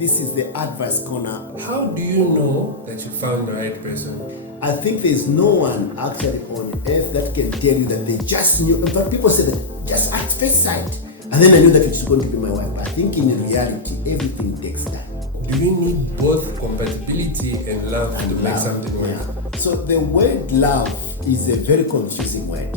this is the Advice Corner. How do you know that you found the right person? I think there's no one actually on earth that can tell you that they just knew. In fact, people say that just at first sight, and then I knew that she's going to be my wife. But I think in reality, everything takes time. Do you need both compatibility and love to make something work? Yeah. So the word love is a very confusing word.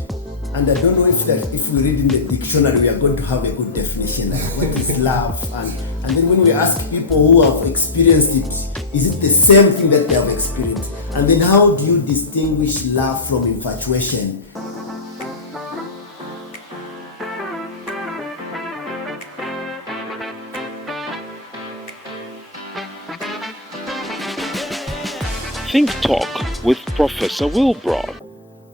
And I don't know if we read in the dictionary, we are going to have a good definition, like what is love? And then when we ask people who have experienced it, is it the same thing that they have experienced? And then how do you distinguish love from infatuation? Think Talk with Professor Wilbroad.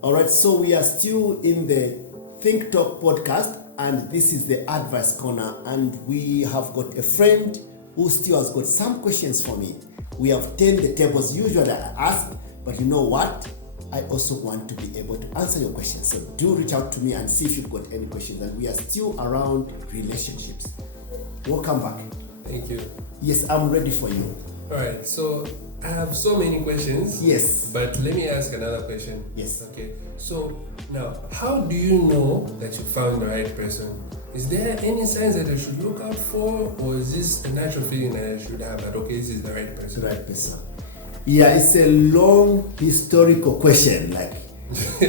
All right, so we are still in the Think Talk podcast, and this is the Advice Corner, and we have got a friend who still has got some questions for me. We have turned the tables. Usually I ask, but you know what? I also want to be able to answer your questions. So do reach out to me and see if you've got any questions. And we are still around relationships. Welcome back. Thank you. Yes, I'm ready for you. All right, so I have so many questions. Yes. But let me ask another question. Yes. Okay. So now, how do you know that you found the right person? Is there any signs that I should look out for, or is this a natural feeling that I should have that okay, this is the right person? The right person. Yeah, it's a long historical question. Like, it's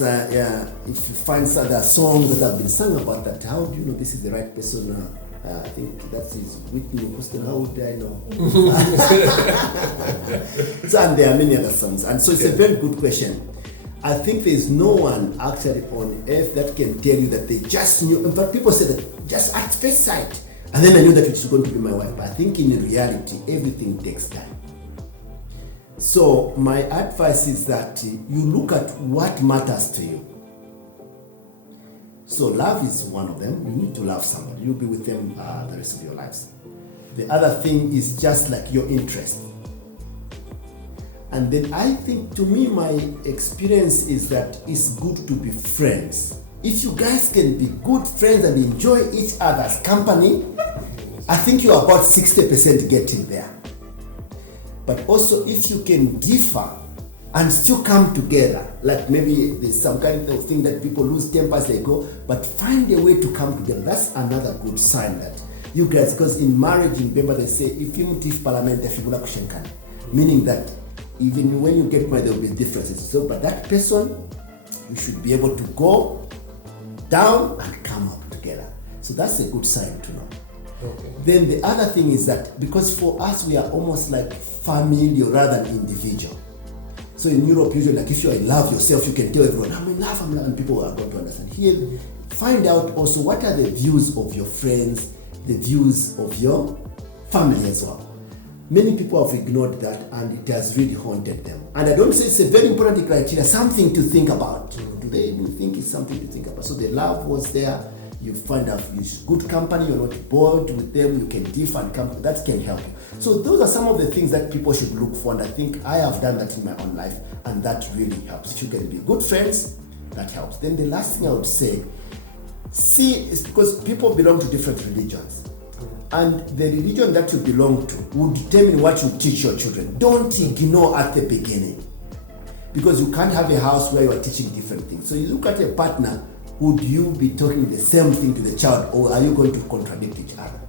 if you find some other songs that have been sung about that, how do you know this is the right person? I think that is Whitney Houston. How would I know? So, and there are many other songs, and so it's a very good question. I think there is no one actually on earth that can tell you that they just knew. In fact, people say that just at first sight, and then I knew that she's going to be my wife. But I think in reality, everything takes time. So my advice is that you look at what matters to you. So love is one of them. You need to love somebody. You'll be with them the rest of your lives. The other thing is just like your interest. And then I think, to me, my experience is that it's good to be friends. If you guys can be good friends and enjoy each other's company, I think you're about 60% getting there. But also, if you can differ and still come together, like maybe there's some kind of thing that people lose tempers, they go, but find a way to come together. That's another good sign that you guys, because in marriage, remember they say, if you move parliament, meaning that even when you get married, there will be differences. So, but that person, you should be able to go down and come up together. So that's a good sign to know. Okay. Then the other thing is that, because for us, we are almost like family rather than individual. So in Europe, usually, like if you are in love yourself, you can tell everyone, I'm in love, and people are going to understand. Here, find out also what are the views of your friends, the views of your family as well. Many people have ignored that, and it has really haunted them. And I don't say it's a very important criteria, something to think about. Do they even think it's something to think about? So the love was there. You find out it's good company, you're not bored with them, you can differ and come, that can help you. So those are some of the things that people should look for, and I think I have done that in my own life, and that really helps. If you can be good friends, that helps. Then the last thing I would say, is because people belong to different religions, and the religion that you belong to will determine what you teach your children. Don't ignore at the beginning, because you can't have a house where you are teaching different things. So you look at a partner, would you be talking the same thing to the child, or are you going to contradict each other?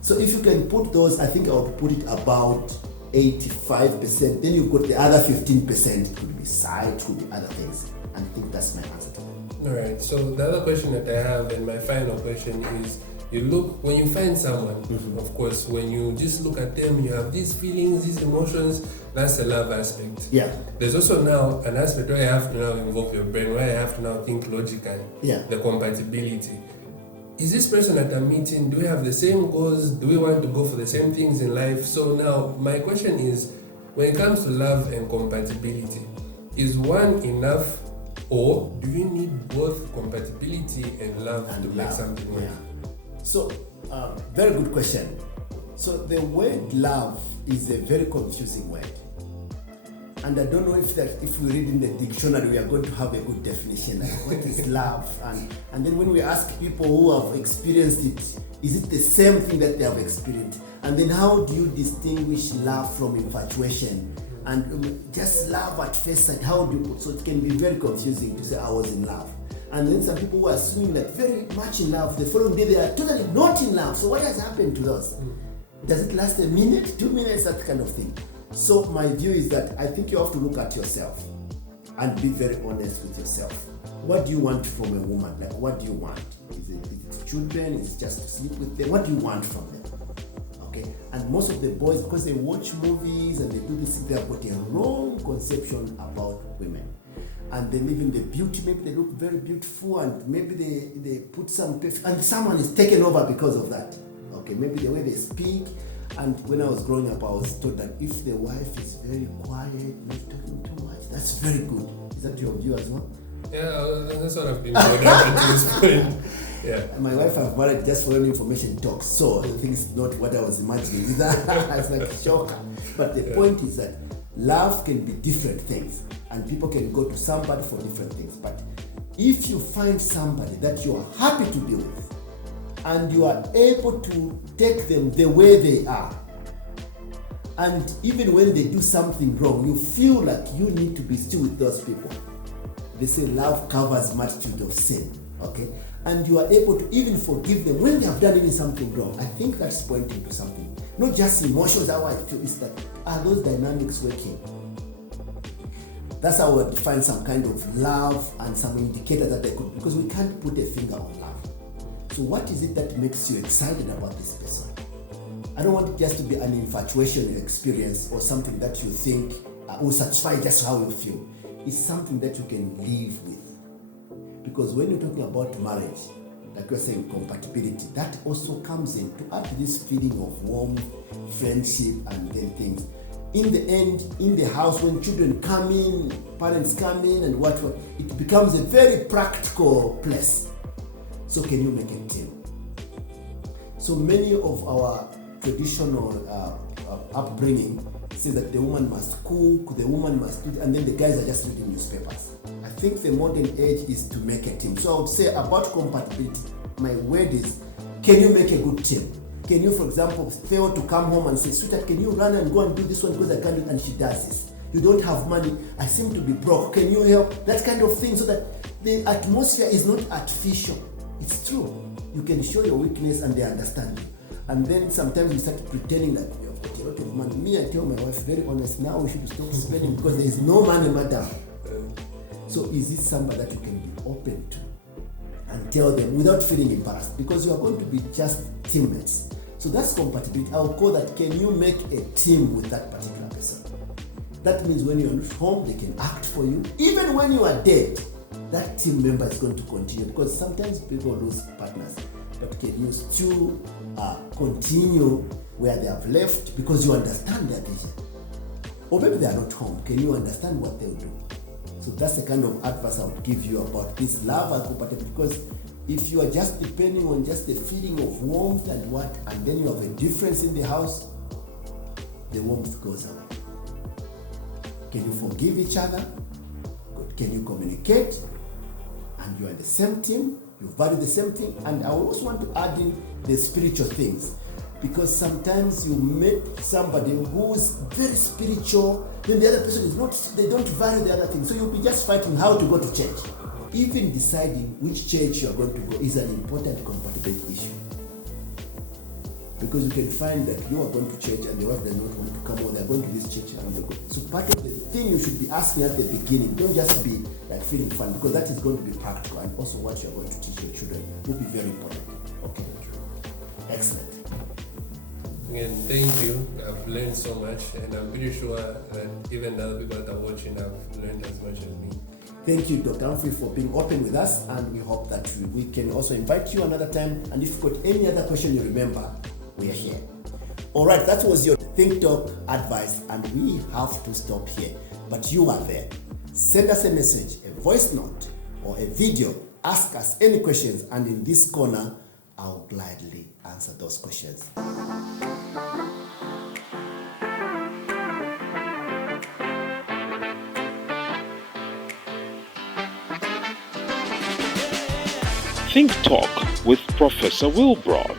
So if you can put those, I think I would put it about 85%. Then you've got the other 15%. It could be sight, it could be other things. And I think that's my answer to that. All right. So the other question that I have, and my final question is, you look, when you find someone, of course, when you just look at them, you have these feelings, these emotions, that's the love aspect. Yeah. There's also now an aspect where you have to now involve your brain, where you have to now think logically. Yeah. The compatibility. Is this person that I'm meeting, do we have the same goals? Do we want to go for the same things in life? So now, my question is, when it comes to love and compatibility, is one enough, or do you need both compatibility and love to make something work? Yeah. So, very good question. So the word love is a very confusing word. And I don't know if we read in the dictionary, we are going to have a good definition, like what is love? And then when we ask people who have experienced it, is it the same thing that they have experienced? And then how do you distinguish love from infatuation? And just love at first sight, how do you, so it can be very confusing to say I was in love. And then some people who are assuming that very much in love, the following day they are totally not in love. So what has happened to those? Does it last a minute, 2 minutes, that kind of thing? So my view is that I think you have to look at yourself and be very honest with yourself. What do you want from a woman? Like, what do you want? Is it children? Is it just to sleep with them? What do you want from them? Okay. And most of the boys, because they watch movies and they do this, they have got a wrong conception about women. And then even the beauty, maybe they look very beautiful, and maybe they put some perfume, and someone is taken over because of that. Okay, maybe the way they speak. And when I was growing up, I was taught that if the wife is very quiet, not talking too much, that's very good. Is that your view as well? Yeah, that's what I've been doing up to this point. Yeah. My wife I've married just for any information talks, so I think it's not what I was imagining. It's like a shocker. But the point is that love can be different things, and people can go to somebody for different things. But if you find somebody that you are happy to be with, and you are able to take them the way they are, and even when they do something wrong, you feel like you need to be still with those people. They say love covers multitude of sin, okay? And you are able to even forgive them when they have done even something wrong. I think that's pointing to something. Not just emotions, how I feel, it's that, are those dynamics working? That's how we define some kind of love and some indicator that they could, because we can't put a finger on love. So what is it that makes you excited about this person? I don't want it just to be an infatuation you experience or something that you think will satisfy just how you feel. It's something that you can live with. Because when you're talking about marriage, like you're saying, compatibility, that also comes in to add this feeling of warmth, friendship, and then things. In the end, in the house, when children come in, parents come in and what, it becomes a very practical place. So can you make a team? So many of our traditional upbringing say that the woman must cook, the woman must do, and then the guys are just reading newspapers. I think the modern age is to make a team. So I would say about compatibility, my word is, can you make a good team? Can you, for example, fail to come home and say, sweetheart, can you run and go and do this one because I can't do it, and she does this. You don't have money, I seem to be broke, can you help? That kind of thing, so that the atmosphere is not artificial. It's true. You can show your weakness and they understand you. And then sometimes you start pretending that you have got a lot of money. Me, I tell my wife, very honest, now we should stop spending because there is no money, madam. So is it somebody that you can be open to and tell them without feeling embarrassed? Because you are going to be just teammates. So that's compatibility. I will call that, can you make a team with that particular person? That means when you're not home, they can act for you. Even when you are dead, that team member is going to continue, because sometimes people lose partners. But can you still continue where they have left because you understand their vision? Or maybe they are not home. Can you understand what they will do? So that's the kind of advice I would give you about this love and compatibility. Because if you are just depending on just the feeling of warmth and what, and then you have a difference in the house, the warmth goes away. Can you forgive each other? Good. Can you communicate? And you are the same team, you value the same thing. And I also want to add in the spiritual things, because sometimes you meet somebody who's very spiritual, then the other person is not, they don't value the other thing. So you'll be just fighting how to go to church. Even deciding which church you are going to go is an important compatibility issue. Because you can find that you are going to church and the wife does not want to come, or they're going to this church and they go. So part of the thing you should be asking at the beginning, don't just be like feeling fun, because that is going to be practical, and also what you're going to teach your children will be very important. Okay. Excellent. Again, thank you. I've learned so much, and I'm pretty sure that even the other people that are watching have learned as much as me. Thank you, Dr. Humphrey, for being open with us, and we hope that we can also invite you another time. And if you've got any other question you remember, we are here. All right, that was your Think Talk advice, and we have to stop here. But you are there. Send us a message, a voice note, or a video. Ask us any questions, and in this corner, I'll gladly answer those questions. Think Talk with Professor Wilbroad.